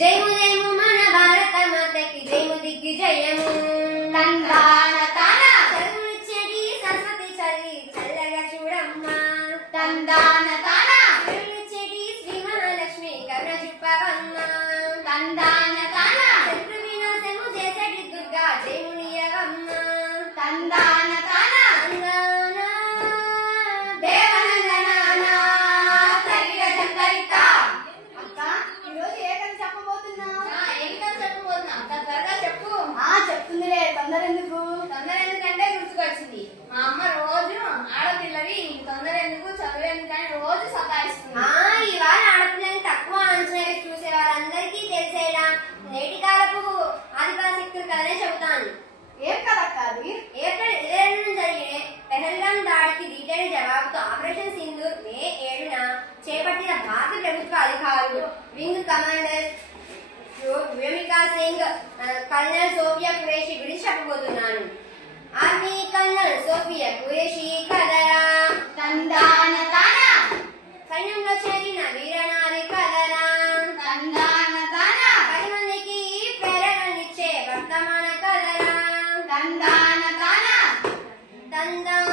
జయము జయము మన భారత మాతకి జయము దిగ్విజయము. తందాన తాన చదువునిచ్చేది సరస్వతి చల్లి చల్లగా చూడమ్మా. తందాన తాన చదువునిచ్చేది శ్రీ మహాలక్ష్మి కరుణ చూపవమ్మా. తందాన తాన శత్రు వినాశము చేసేటి దుర్గా జయమునియవమ్మా. తందాన తాన చెప్తుందిలే, తొందర ఎందుకంటే గుర్తుకొచ్చింది. మా అమ్మ రోజు ఆడపిల్లవి తొందర ఎందుకు చదువు ఎందుకని రోజు సతాయిస్తుంది. ఇవాళ ఆడపిల్లని తక్కువ అంచనా వేసి చూసే వాళ్ళందరికీ తెలిసేలా నేటి కాలపు ఆదివాసక్తులు కదనే చెబుతాను. ఏం కదక్క అది? ఏప్రిల్ 22 జరిగిన పెహల్గాం దాడికి డీటెయిల్ జవాబుతో ఆపరేషన్ సింధూర్ మే 7న చేపట్టిన భారత ప్రభుత్వ అధికారులు wing commander Vyomika Singh, colonel Sofiya Qureshi గురించి చెప్పబోతున్నాను. ఆర్మీ కల్నల్ సోఫియా ఖురేషి కదరా. తందాన తాన సైన్యంలో చేరిన వీరనారి కదరా. తందాన తాన 10 మందికి ప్రేరణనిచ్చే వర్తమాన కదరా. తందాన తాన తందాన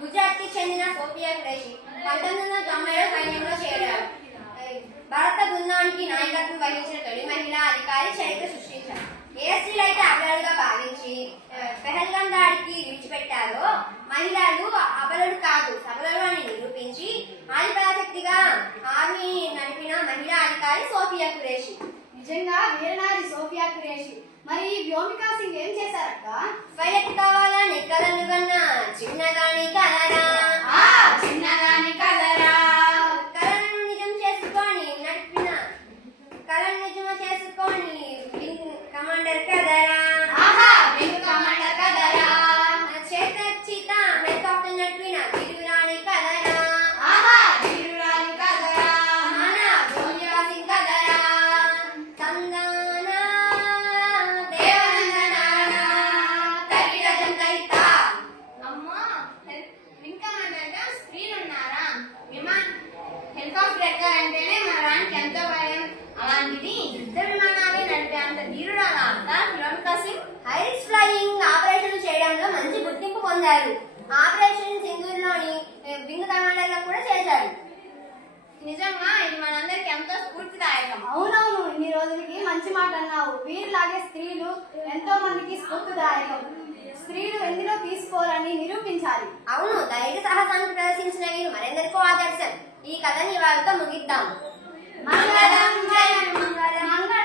గుజరాత్ కి చెందిన సోఫియా ఖురేషి 1990లో సైన్యంలో చేరారు. భారత బృందానికి నాయకత్వం వహించిన తొలి మహిళా అధికారి చరిత్ర సృష్టించారు. ఏ స్త్రీలైతే అబలలుగా భావించి పెహల్గాం దాడికి విడిచిపెట్టారో మహిళలు అబలలు కాదు సబలలు అని నిరూపించి ఆదిపరాశక్తిగా ఆర్మీ నడిపిన మహిళా అధికారి సోఫియా ఖురేషి. నిజంగా వీరనారి సోఫియా ఖురేషి. మరి వ్యోమికా సింగ్ ఏం చేశారక్క? పైలట్ కావాలని కలలు కన్నా చిన్నగాని కలరా. చిన్నగాని కలరా కలను నిజం చేసుకొని నడిపిన కలను నిజం చేసుకొని కమాండర్ కదరా. వింగ్ కమాండర్ కదరా. చేతచిత హెలికాప్టర్ నడిపిన వీరురాణి కదరా. వీరురాణి కదరా. మన వ్యోమికా సింగ్ కదరా. హెలికాప్టర్ ఎక్కాలంటేనే మన రానికి ఎంతో భయం. అలాంటిది యుద్ధ విమానాలే నడిపే అంత వీరురాలా Vyomika Singh. High risk flying operation చేయడంలో మంచి గుర్తింపు పొందారు. ఆపరేషన్ సింధూర్లోని వింగ్ కమాండర్ గా కూడా చేశారు. నిజంగా ఇది మనందరికి ఎంతో స్ఫూర్తిదాయకం. అవునవును, ఇన్ని రోజులకి మంచి మాట అన్నావు. వీరిలాగే స్త్రీలు ఎంతో మందికి స్ఫూర్తిదాయకం. స్త్రీలు ఎందులో తీసుకోవాలని నిరూపించాలి. అవును, ధైర్య సాహసాన్ని ప్రదర్శించిన వీరు మరెందరికో ఆదర్శం. ఈ కథని వాళ్ళతో ముగిద్దాం. మంగళం జయ మంగళం.